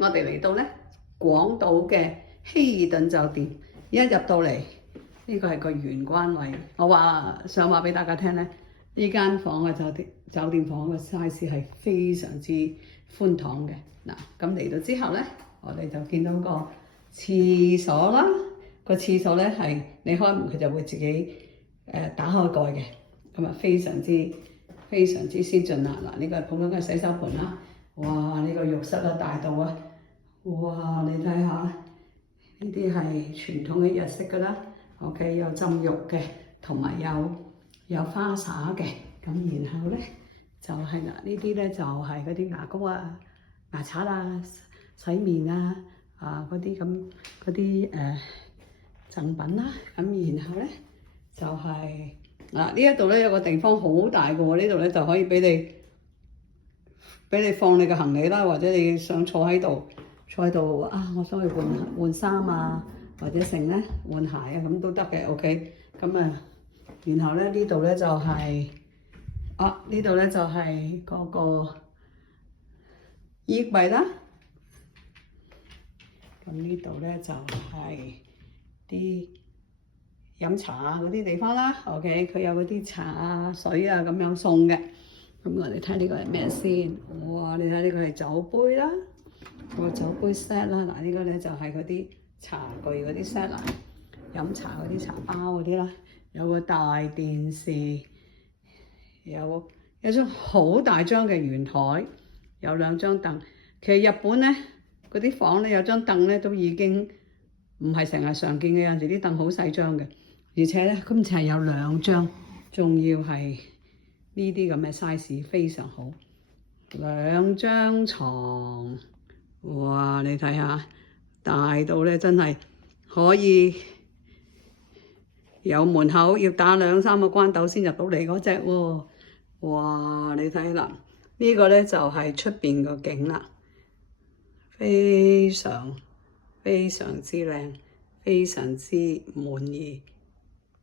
我哋嚟到咧廣島嘅希爾頓酒店，一入到嚟呢個係個玄關位。我想話俾大家聽咧，呢間房嘅酒店房嘅 size 係非常之寬敞嘅。嗱，咁嚟到之後咧，我哋就見到個廁所啦。個廁所咧係你開門佢就會自己打開蓋嘅，咁啊非常之先進啦。嗱，呢個係普通嘅洗手盆啦。哇！呢個浴室啊大到啊，哇！你睇下，呢啲係傳統嘅日式㗎啦。OK， 有浸浴嘅，同埋有花灑嘅。咁然後咧就係啦，呢啲咧就係嗰啲牙膏啊、牙刷啊、洗面啊嗰啲贈品啦。咁然後咧就係呢一度咧有個地方好大嘅喎，呢度咧就可以俾你放你嘅行李啦，或者你想坐喺度我想去換衫啊，或者剩咧換鞋啊，咁都得嘅。OK， 咁然後咧呢度咧就係呢度咧就係嗰個衣櫃啦。咁呢度咧就係啲飲茶啊嗰啲地方啦。OK， 佢有嗰啲茶啊、水啊咁樣送嘅。咁我哋睇呢個係咩先？哇！你睇呢個係酒杯啦，個酒杯 set 啦。嗱，呢個咧就係嗰啲茶具嗰啲 set 啦，飲茶嗰啲茶包嗰啲啦。有個大電視，有張好大張嘅圓台，有兩張凳。其實日本咧嗰啲房咧有張凳咧都已經唔係成日常見嘅，有陣時啲凳好細張嘅。而且咧今次係有兩張，仲要係呢啲咁嘅 size 非常好，兩張床，哇！你睇下大到咧真係可以有門口要打2、3個關鬥先入到嚟嗰隻喎，哇！你睇啦，呢個咧就係出邊個景啦，非常之靚，非常之滿意。